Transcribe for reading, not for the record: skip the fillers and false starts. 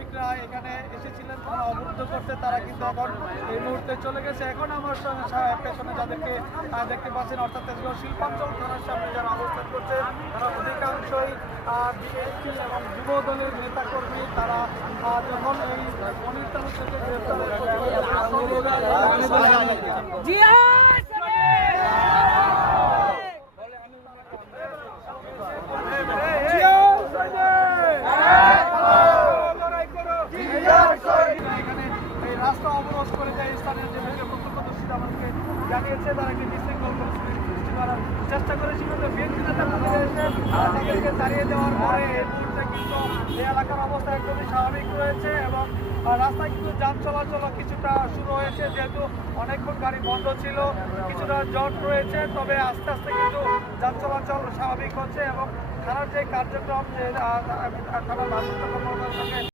শ্রমিকরা এখানে এসেছিলেন তারা অবরুদ্ধ করতে, তারা কিন্তু এখন এই মুহূর্তে চলে গেছে। এখন আমার পেছনে যাদেরকে দেখতে পাচ্ছেন, অর্থাৎ তেজগাঁও শিল্পাঞ্চল থানার সামনে যারা অবস্থান করছে, তারা অধিকাংশই বিএনপি এবং যুব দলের নেতাকর্মী। তারা যখন এই মনির তালুকদারকে গ্রেফতারের রাস্তা অবরোধ করে দেয় স্থানীয় যে প্রত্যক্ষদর্শীরা আমাকে জানিয়েছে, তারা একটি বিশৃঙ্খল পরিস্থিতি সৃষ্টি করার চেষ্টা করেছিল। তো বিএনপি নেতাকর্মীরা এসে তাদেরকে তাড়িয়ে দেওয়ার পরে এই মুহূর্তে কিন্তু এই এলাকার অবস্থা একদমই স্বাভাবিক রয়েছে এবং রাস্তায় কিন্তু যান চলাচল কিছুটা শুরু হয়েছে, যেহেতু অনেকক্ষণ গাড়ি বন্ধ ছিল, কিছুটা জট রয়েছে। তবে আস্তে আস্তে কিন্তু যান চলাচল স্বাভাবিক হচ্ছে এবং থানার যে কার্যক্রম, যে থানার ভারপ্রাপ্ত কর্মকর্তার সঙ্গে